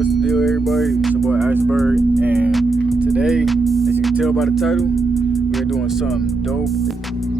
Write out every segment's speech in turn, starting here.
What's the deal, everybody? It's your boy Iceberg, and today, as you can tell by the title, we are doing something dope.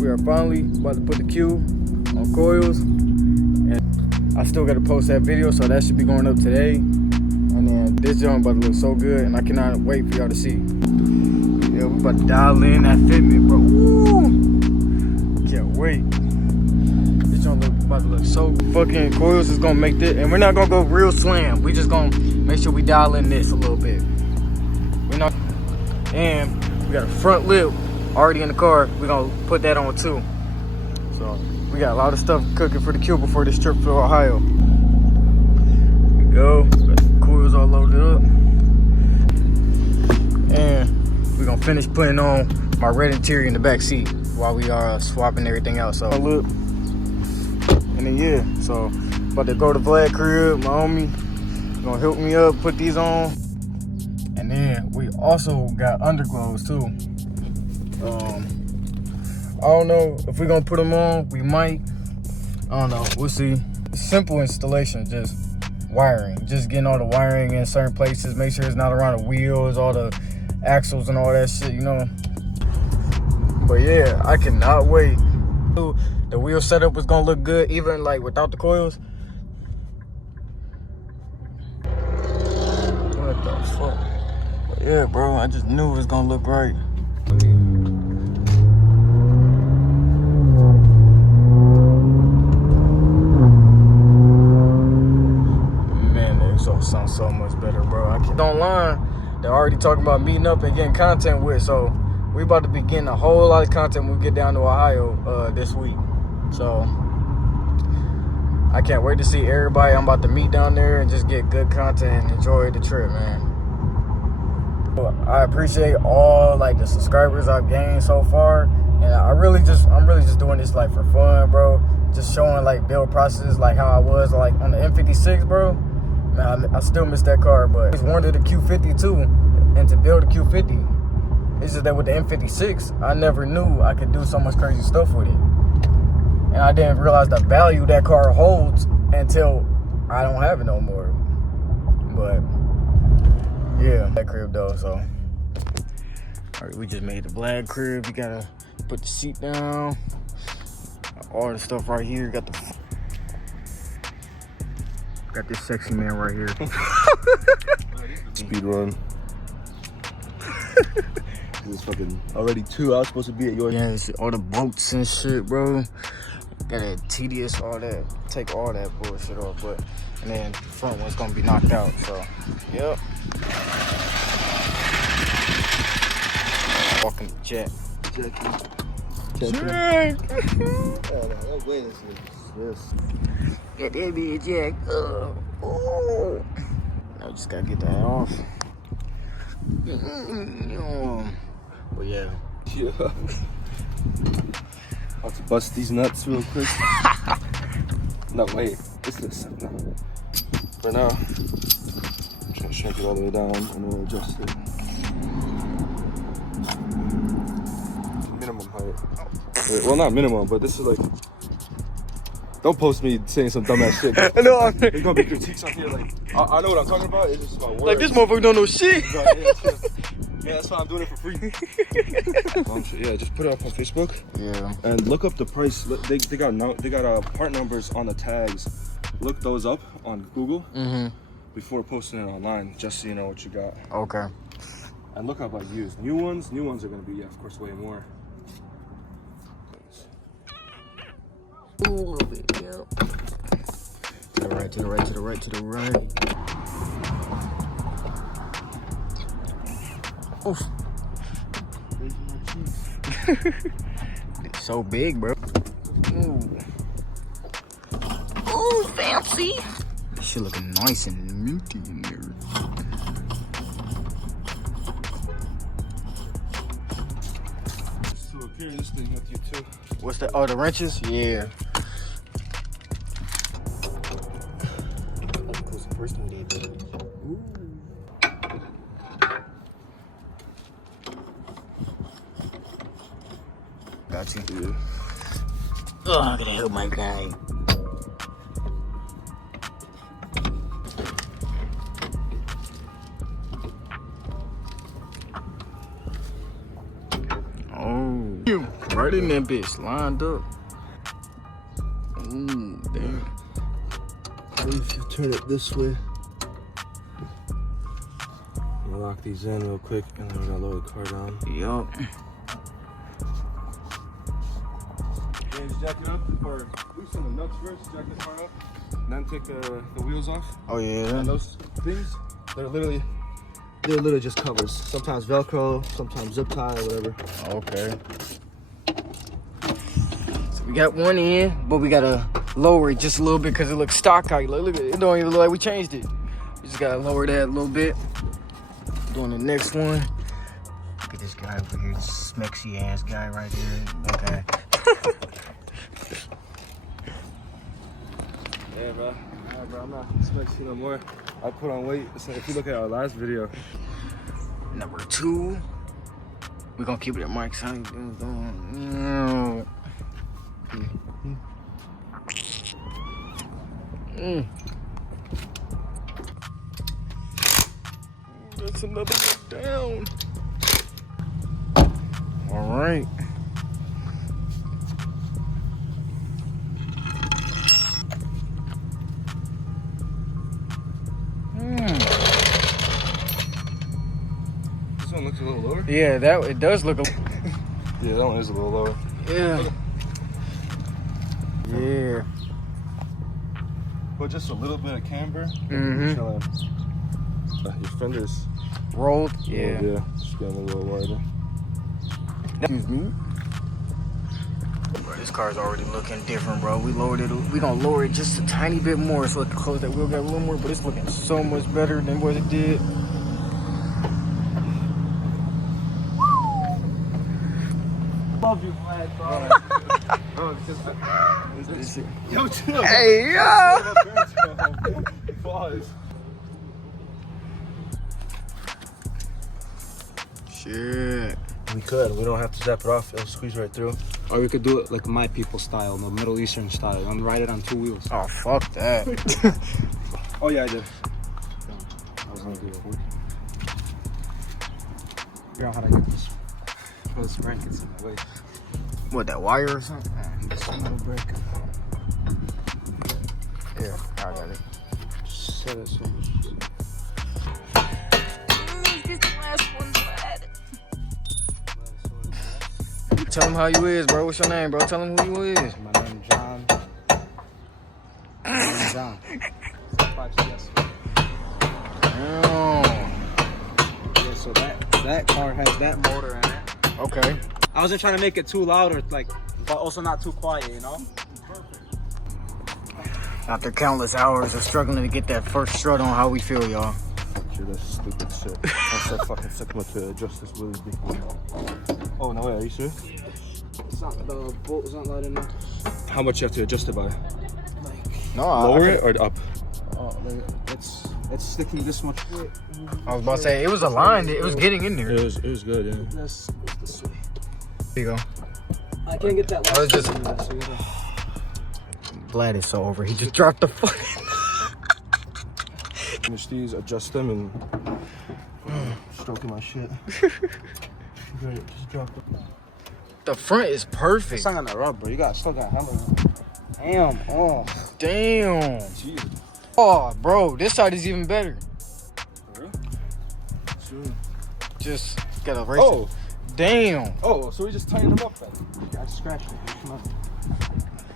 We are finally about to put the Q on coils, and I still got to post that video, so that should be going up today. And then this joint about to look so good, and I cannot wait for y'all to see. Yeah, we about to dial in that fitment, bro. Woo! Can't wait. This joint about to look so fucking. Coils is gonna make this, and we're not gonna go real slam. We just gonna make sure we dial in this a little bit. We're not, and we got a front lip already in the car. We're gonna put that on too. So we got a lot of stuff cooking for the Q before this trip to Ohio. Here we go. Got the coils all loaded up, and we're gonna finish putting on my red interior in the back seat while we are swapping everything out. So look. And then yeah, so about to go to Vlad crib, my homie gonna help me up, put these on. And then we also got underglows too. I don't know if we're gonna put them on, we might. I don't know, we'll see. Simple installation, just wiring. Just getting all the wiring in certain places, make sure it's not around the wheels, all the axles and all that shit, you know. But yeah, I cannot wait. The wheel setup was gonna look good, even like without the coils. What the fuck? But yeah, bro, I just knew it was gonna look right. Man, this all sounds so much better, bro. I can't online. They're already talking about meeting up and getting content with, so we about to be getting a whole lot of content when we get down to Ohio this week. So I can't wait to see everybody I'm about to meet down there and just get good content and enjoy the trip, man. I appreciate all like the subscribers I've gained so far, and I'm really just doing this like for fun, bro. Just showing like build processes, like how I was like on the M56, bro. Man, I still miss that car, but I just wanted the Q50 too, and to build a Q50. It's just that with the M56, I never knew I could do so much crazy stuff with it. And I didn't realize the value that car holds until I don't have it no more. But yeah, that crib though, so. All right, we just made the Vlad crib. You gotta put the seat down. All the stuff right here. Got this sexy man right here. Speed run. This is fucking already 2 hours supposed to be at yours. Yeah, all the bolts and shit, bro. Got that tedious, all that, take all that bullshit off, but, and then the front one's gonna be knocked out, so, yep. Walking the jet. Jack. Oh, wait, this. Got that big Jack. Oh. I just gotta get that off. But yeah. Yeah. About to bust these nuts real quick. No, wait. This is no. For now, I'm trying to shrink it all the way down and then adjust it. Minimum height. Wait, well, not minimum, but this is like. Don't post me saying some dumbass shit. No, there's gonna be critiques on here. Like, I know what I'm talking about. It's just about words. Like this motherfucker don't know shit. Yeah, that's why I'm doing it for free. Yeah, just put it up on Facebook. Yeah. And look up the price. They got part numbers on the tags. Look those up on Google before posting it online, just so you know what you got. Okay. And look up like used. New ones are gonna be, yeah, of course, way more. Ooh, a little bit, yeah. To the right, to the right, to the right, to the right. Oof. It's so big, bro. Ooh. Ooh, fancy. This shit looking nice and minty in there. To repair this thing with you too. What's that? Oh, the wrenches? Yeah. Got you. Yeah. Oh, I gotta help my guy. right in that bitch, lined up. Ooh, damn. If you turn it this way, I'm gonna lock these in real quick, and then we're gonna lower the car down. Yup. James, jack it up, or loosen the nuts first, jack this car up, and then take the wheels off. Oh yeah. And those things, they're literally just covers. Sometimes Velcro, sometimes zip tie, or whatever. Okay. So we got one in, but we gotta lower it just a little bit because it looks stock out. Look at it. It don't even look like we changed it. We just gotta lower that a little bit. Doing the next one. Look at this guy over here, this smexy ass guy right there. Okay. Yeah, bro. Alright, bro, I'm not expecting no more. I put on weight. So if you look at our last video. Number 2. We're gonna keep it at Mike's. How you doing? That's another one down. All right. This one looks a little lower. Yeah, that it does look. Yeah, that one is a little lower. Yeah. Yeah. But just a little bit of camber. Mm-hmm. Your fenders Rolled. Yeah. Yeah. Just getting a little wider. Excuse me. Bro, this car's already looking different, bro. We lowered it. We gonna lower it just a tiny bit more so it can close that wheel gap a little more. But it's looking so much better than what it did. Love you, Vlad, bro. Oh, because yo, chill. Hey, yo. Pause. Shit. We could. We don't have to zap it off. It'll squeeze right through. Or we could do it like my people style, the Middle Eastern style, and ride it on 2 wheels. Oh, fuck that. Oh yeah, I did. I was gonna do it. Figure out how to get this. Bro, this crank gets in the way. What, that wire or something? This little break. Yeah, I got it. Just set it so much. This the last one, Vlad. Tell him how you is, bro. What's your name, bro? Tell him who you is. My name's John. My name's John. Yes. Oh. Yeah, so that car has that motor in it. Okay. I wasn't trying to make it too loud or like, but also not too quiet, you know? After countless hours of struggling to get that first strut on, how we feel, y'all? Dude, that's stupid shit. I'm so fucking sick of to adjust this really big. Oh no way, are you sure? It's not, the bolt is not light enough. How much you have to adjust it by? No, Lower it or up? It's sticking this much. I was about to say, it was aligned. It was getting in there. It was good, yeah. This way. There you go. I can't get that I was just... last Vlad is so over. He just dropped the foot. Finish these, adjust them, and stroking my shit. Great, just drop them. The front is perfect. It's not gonna rub, bro. You still got hella. Damn. Oh. Damn. Jesus. Oh, bro, this side is even better. For real? Sure. Just gotta race Oh. it. Damn. Oh, so we just tightened them up then? I scratched it. Come on.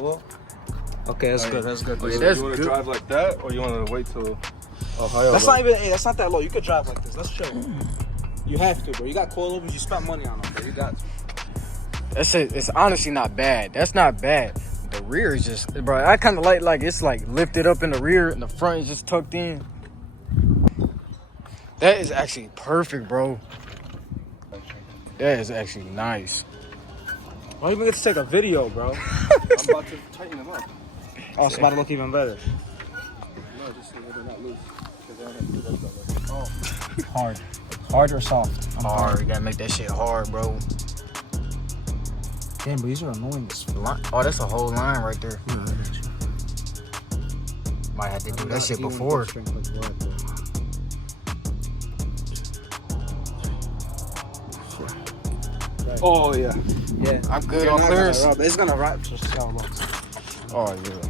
Well, Okay, that's good. That's good. Oh, yeah, so that's you want to good. drive like that, or you want to wait till higher? That's not even. Hey, that's not that low. You could drive like this. Let's chill. You have to, bro. You got coilovers. You spent money on them, bro. You got to. That's it. It's honestly not bad. That's not bad. The rear is just, bro. I kind of like it's like lifted up in the rear, and the front is just tucked in. That is actually perfect, bro. That is actually nice. Why don't you get to take a video, bro? I'm about to tighten them up. Oh, it's about to look even better. No, just so they're not loose. Because I don't have to do that way. Oh. Hard. Hard or soft? Hard. You gotta make that shit hard, bro. Damn, but these are annoying as fuck. Oh, that's a whole line right there. Yeah, Might have to do that shit before. right. Oh yeah. Yeah. I'm good You're on not clearance. gonna rub. It's gonna wrap. Just see how it looks. Oh yeah.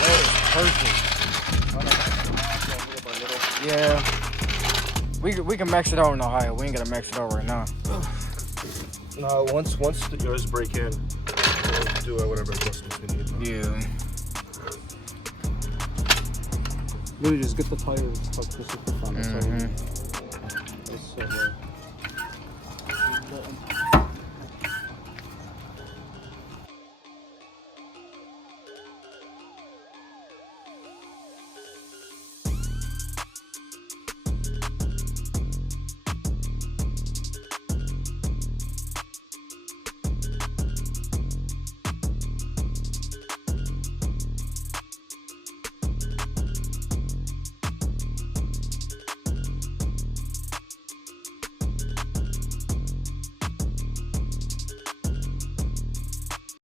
That is perfect. Yeah. We can max it out in Ohio. We ain't gotta max it out right now. No, once yours break in, we'll do whatever adjustments we need. Yeah. Really, just get the tires tucked just with the front. That's all you need. That's so good.